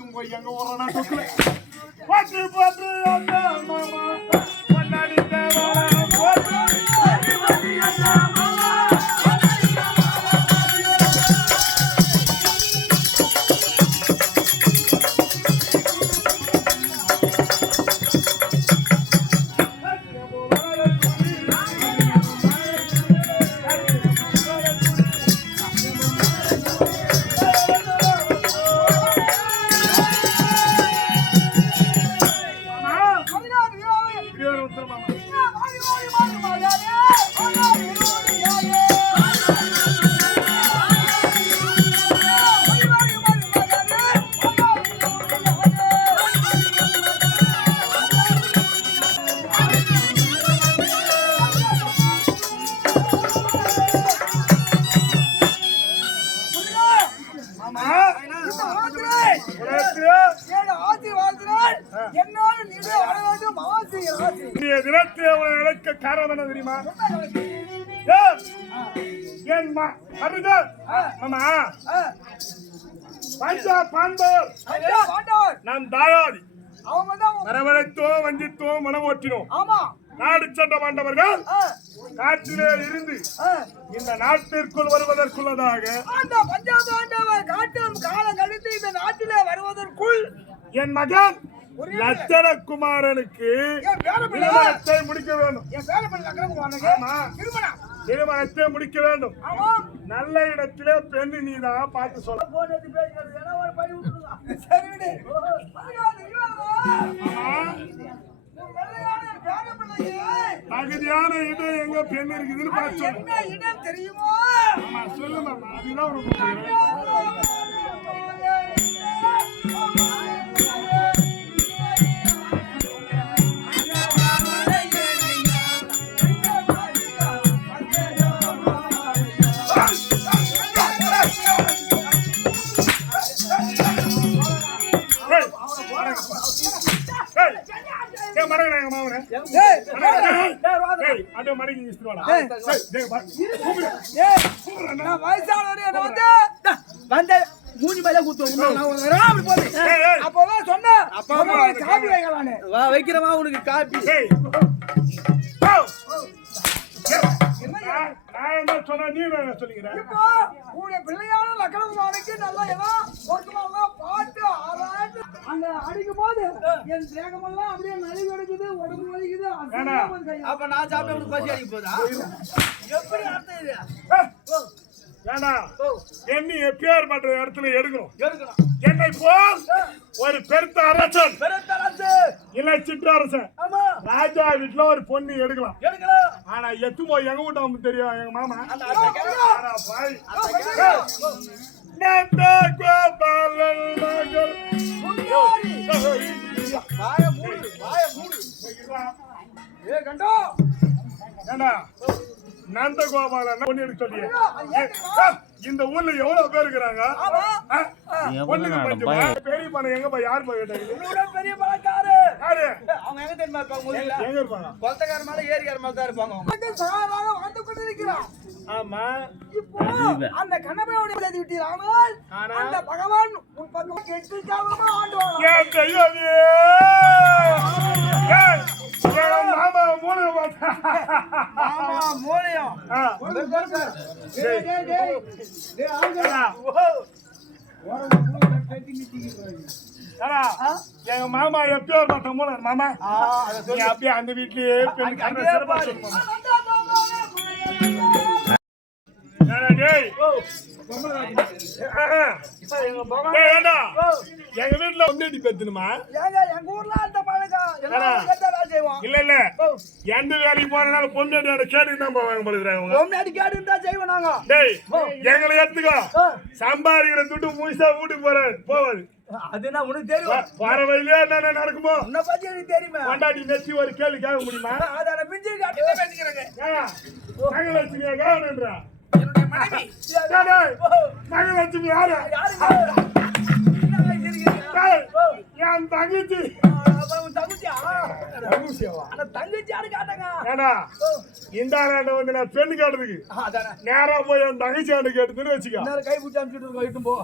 எங்க ஊரா தொக்குல பாத்து பாத்து மாமா Yeah. மாமா. பஞ்சா பாண்டவர் நாம் தாயாதி வரவழைத்தோம் வஞ்சித்தோம் மனம் ஓட்டினோம். நாடு சென்ற பாண்டவர்கள் காற்றிலே இருந்து இந்த நாட்டிற்குள் வருவதற்குள்ளதாக வருவதற்குள் என் மகன் லட்சணகுமாரனுக்கு என் பேர பிள்ளை திருமணத்தை முடிக்க வேண்டும் என் பேர பிள்ளை நகரகுமாரனுக்கு ஆமா. திருமணம். திருமணத்தை முடிக்க வேண்டும். ஆமா. நல்ல இடத்திலே பெண்ணு நீதான் பார்த்து சொல்ல. தகுதியான இடம் எங்க பெண் இருக்குதுன்னு பார்த்து சொல்லு. என்ன இடம் தெரியுமோ? ஆமா சொல்லு மாமா அதுதான் உனக்கு அப்படியே மடங்கி இழுத்துட்டு வாடா. ஏய், டேய், வா. கூப்பிடு. நான் வயசானவரு என்ன வந்து வந்த மூஞ்சி மேல குத்துவோம். அப்பதான் சொன்னேன். காபி வைக்கலான்னு வா வைக்கிறமா உனக்கு உன்னுடைய பிள்ளையான லக்கணகுமாரனுக்கு நல்லா எல்லாம் பொருத்தமெல்லாம் பார்த்து ஆராய்ந்து அங்க அடிக்கும் போது என் தேகமெல்லாம் அப்படியே நலிவு எடுக்குது உடம்பு வலிக்குது. அப்ப நான் சாப்பிட்ட பசி அடிக்க போதா? எப்படி அர்த்தம் இது? ஏண்டா? எப்பேர் பண்ற இடத்துல எடுக்கணும். என்னை போல் ஒரு பெருத்த அரசன். இல்லை சிற்றரசன் ஆமா. ராஜா வீட்டுல ஒரு பொண்ணு எடுக்கலாம். எடுக்கலாம். ஆனா எத்து போய் எங்க வீட்டு அவனுக்கு தெரியும் எங்க மாமா? ஏண்டா? நந்த பொண்ணு சொல்லியே? இந்த ஊர்ல எவ்வளவு பேர் இருக்கிறாங்க? ஆ? பொண்ணுக்கு பஞ்சமா? பெரிய பணம் எங்க போய் யார் போய் பெரிய பணக்காரு யாரு? அவங்க எங்க தெரியுமா இருப்பாங்க? எங்க இருப்பாங்க? கொத்தக்கார மேல ஏரிக்கார மேல தான் இருப்பாங்க அவங்க. வந்து கொண்டிருக்கிறான். ஆமா. இப்போ அந்த கண்ணபையோட எழுதி விட்டீர்கள் ஆனா? அந்த பகவான் உன் பக்கம் கெட்டு காலமா ஆண்டுவான் ஏன் தெய்வமே ஏய், என் மாமா மூணு பார்த்தா ஆமா மூலியம் ஆ. டேய், டேய், டேய். டேய், ஆளுங்க. ஏடா, ஏடா, எங்க மாமா எப்பயோ பார்த்த மூணு மாமா அப்படியே அந்த வீட்லயே பெண் கண்ண எங்க வீட்டுல பெத்துணுமா ஏங்க, எங்க ஊர்ல அந்த பழக்கம் இல்ல. இல்ல எந்த வேலைக்கு போறனால பொண்ணு கேட்டு தான் போவாங்க போலுக்குறாங்க முன்னாடி கேட்டு தான் செய்வோம் நாங்க. டேய் எங்களை எடுத்துக்கோ சம்பாதிக்கிற துட்டு முழுசா வீட்டுக்கு போற போவாது. அதுனா உனக்கு தெரியும். வர வழியிலே என்னென்ன நடக்குமோ? உன்னை பத்தி எனக்கு தெரியுமே. கொண்டாடி நெச்சி ஒரு கேள்வி கேட்க முடியுமா? அதான பிஞ்சு காட்டி பேசிக்கிறேங்க கவனன்றா மனைவி மகலட்சுமி யாரு? என் தங்கச்சி. இந்த ஆண்டு வந்து நான் பெண்ணு கேட்டதுக்கு. அதானே. நேரா போய் என் தங்கச்சி ஆண்டு கேட்டதுன்னு வச்சுக்கோ. கை பிடிச்சி அனுப்பிச்சுட்டு இருக்கோம் போ.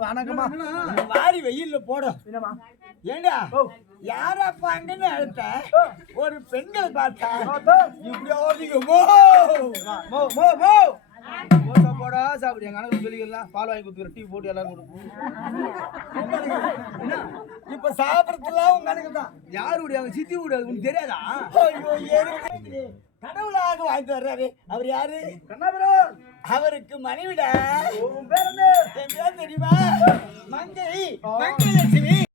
வணக்கம்மா. வாரி வெயில்ல போடும் ஏண்டா? யாரப்பா அங்கன்னு அழுத்த? ஒரு பெண்கள் பார்த்தா இப்படி ஓடிங்க மோ மோ மோ மோ. போட்டா போடா சாப்பிடு. எங்க அண்ணன் சொல்லிக்கலாம் பால் வாங்கி கொடுத்துக்கிற டீ போட்டு எல்லாரும் கொடுக்கும் இப்ப சாப்பிடறதுலாம் உங்க கணக்கு தான். யார் வீடு அங்க சித்தி வீடு அது உனக்கு தெரியாதா? ஐயோ கடவுளாக வாழ்ந்து வர்றாரு. அவர் யாரு? கண்ணாபுரோ அவருக்கு மனைவிடா தெரியுமா? மங்கை. மங்கை லட்சுமி.